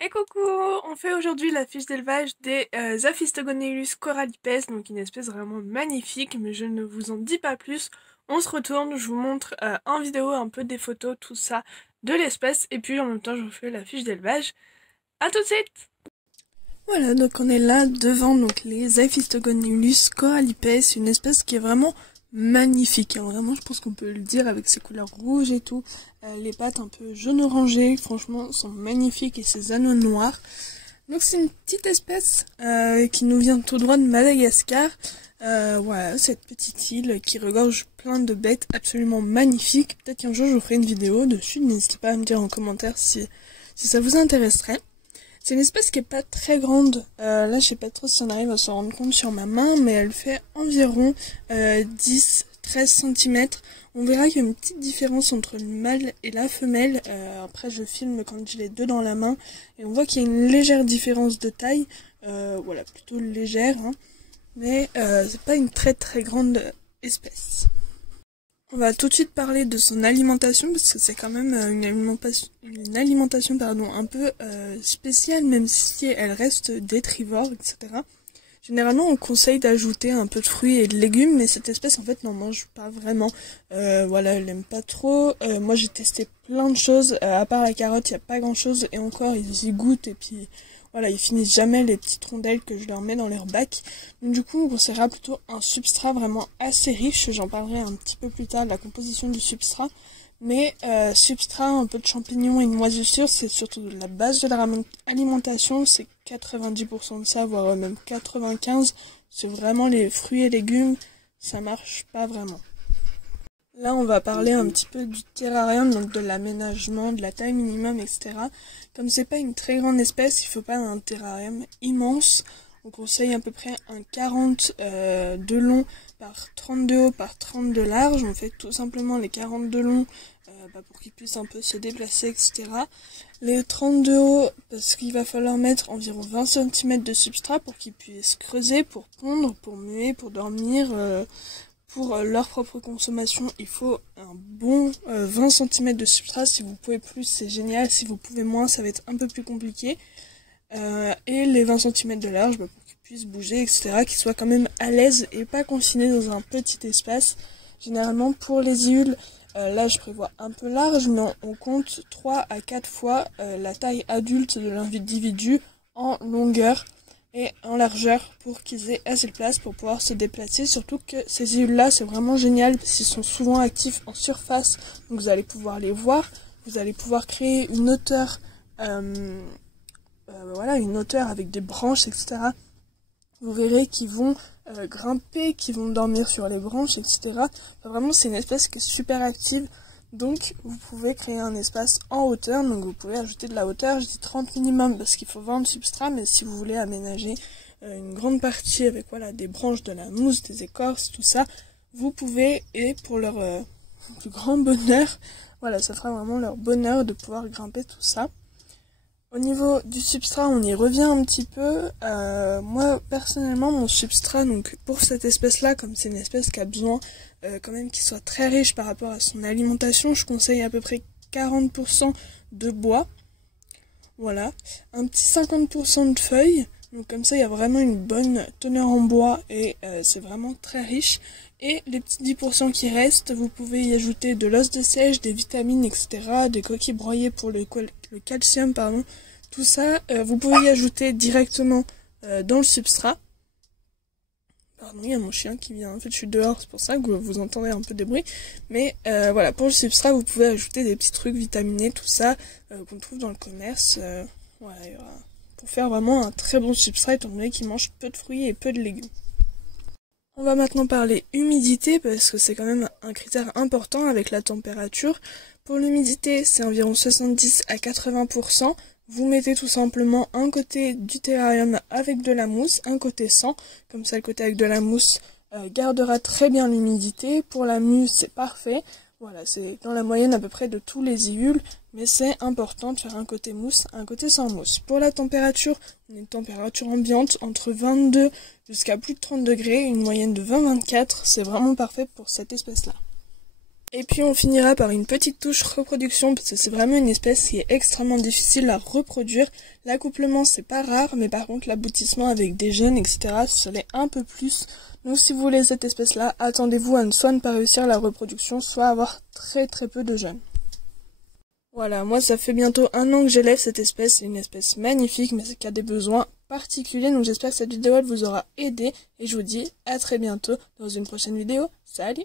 Et coucou, on fait aujourd'hui la fiche d'élevage des Aphistogonellus corallipes, donc une espèce vraiment magnifique, mais je ne vous en dis pas plus. On se retourne, je vous montre en vidéo un peu des photos, tout ça, de l'espèce, et puis en même temps je vous fais la fiche d'élevage. À tout de suite! Voilà, donc on est là devant donc les Aphistogonellus corallipes, une espèce qui est vraiment magnifique, hein. Vraiment je pense qu'on peut le dire avec ses couleurs rouges et tout, les pattes un peu jaune orangé, franchement sont magnifiques et ses anneaux noirs. Donc c'est une petite espèce qui nous vient tout droit de Madagascar. Voilà, cette petite île qui regorge plein de bêtes absolument magnifiques. Peut-être qu'un jour je vous ferai une vidéo dessus, n'hésitez pas à me dire en commentaire si ça vous intéresserait. C'est une espèce qui est pas très grande, là je sais pas trop si on arrive à s'en rendre compte sur ma main, mais elle fait environ 10-13 cm. On verra qu'il y a une petite différence entre le mâle et la femelle, après je filme quand j'ai les deux dans la main, et on voit qu'il y a une légère différence de taille, voilà, plutôt légère, hein, mais c'est pas une très très grande espèce. On va tout de suite parler de son alimentation, parce que c'est quand même une alimentation un peu spéciale, même si elle reste détrivore, etc. Généralement, on conseille d'ajouter un peu de fruits et de légumes, mais cette espèce, en fait, n'en mange pas vraiment. Voilà, elle aime pas trop. Moi, j'ai testé plein de choses. À part la carotte, il n'y a pas grand-chose. Et encore, ils y goûtent, et puis voilà, ils finissent jamais les petites rondelles que je leur mets dans leur bac. Donc du coup, on conseillera plutôt un substrat vraiment assez riche. J'en parlerai un petit peu plus tard de la composition du substrat. Mais substrat, un peu de champignons et une moisissure, c'est surtout la base de leur alimentation. C'est 90% de ça, voire même 95%. C'est vraiment les fruits et légumes, ça marche pas vraiment. Là, on va parler un petit peu du terrarium, donc de l'aménagement, de la taille minimum, etc. Comme c'est pas une très grande espèce, il faut pas un terrarium immense. On conseille à peu près un 40 de long par 30 de haut par 30 de large. On fait tout simplement les 40 de long pour qu'ils puissent un peu se déplacer, etc. Les 30 de haut parce qu'il va falloir mettre environ 20 cm de substrat pour qu'ils puissent creuser, pour pondre, pour muer, pour dormir. Pour leur propre consommation, il faut un bon 20 cm de substrat. Si vous pouvez plus, c'est génial. Si vous pouvez moins, ça va être un peu plus compliqué. Et les 20 cm de large, pour qu'ils puissent bouger, etc. Qu'ils soient quand même à l'aise et pas confinés dans un petit espace. Généralement, pour les iules, là je prévois un peu large, mais on compte 3 à 4 fois la taille adulte de l'individu en longueur et en largeur pour qu'ils aient assez de place pour pouvoir se déplacer. Surtout que ces îles-là, c'est vraiment génial parce qu'ils sont souvent actifs en surface, donc vous allez pouvoir les voir, vous allez pouvoir créer une hauteur, voilà, une hauteur avec des branches, etc. Vous verrez qu'ils vont grimper, qu'ils vont dormir sur les branches, etc. Enfin, vraiment, c'est une espèce qui est super active. Donc, vous pouvez créer un espace en hauteur. Donc, vous pouvez ajouter de la hauteur. Je dis 30 minimum parce qu'il faut 20 de substrat. Mais si vous voulez aménager une grande partie avec voilà des branches, de la mousse, des écorces, tout ça, vous pouvez. Et pour leur plus grand bonheur, voilà, ça fera vraiment leur bonheur de pouvoir grimper tout ça. Au niveau du substrat, on y revient un petit peu. Moi, personnellement, mon substrat, donc pour cette espèce-là, comme c'est une espèce qui a besoin quand même qu'il soit très riche par rapport à son alimentation, je conseille à peu près 40% de bois. Voilà. Un petit 50% de feuilles. Donc comme ça, il y a vraiment une bonne teneur en bois et c'est vraiment très riche. Et les petits 10% qui restent, vous pouvez y ajouter de l'os de seiche, des vitamines, etc., des coquilles broyées pour le calcium, pardon. Tout ça, vous pouvez y ajouter directement dans le substrat. Pardon, il y a mon chien qui vient. En fait, je suis dehors, c'est pour ça que vous entendez un peu des bruits. Mais voilà, pour le substrat, vous pouvez ajouter des petits trucs vitaminés, tout ça, qu'on trouve dans le commerce. Voilà, pour faire vraiment un très bon substrat, étant donné qu'il mange peu de fruits et peu de légumes. On va maintenant parler humidité, parce que c'est quand même un critère important avec la température. Pour l'humidité, c'est environ 70 à 80%. Vous mettez tout simplement un côté du terrarium avec de la mousse, un côté sans. Comme ça, le côté avec de la mousse gardera très bien l'humidité. Pour la mousse, c'est parfait. Voilà, c'est dans la moyenne à peu près de tous les iules, mais c'est important de faire un côté mousse, un côté sans mousse. Pour la température, on a une température ambiante entre 22 jusqu'à plus de 30 degrés, une moyenne de 20-24, c'est vraiment parfait pour cette espèce-là. Et puis on finira par une petite touche reproduction parce que c'est vraiment une espèce qui est extrêmement difficile à reproduire. L'accouplement c'est pas rare, mais par contre l'aboutissement avec des gènes etc. ça l'est un peu plus. Donc si vous voulez cette espèce là, attendez-vous à soit ne pas réussir la reproduction, soit avoir très peu de jeunes. Voilà, moi ça fait bientôt 1 an que j'élève cette espèce, c'est une espèce magnifique mais qui a des besoins particuliers, donc j'espère que cette vidéo elle vous aura aidé et je vous dis à très bientôt dans une prochaine vidéo. Salut!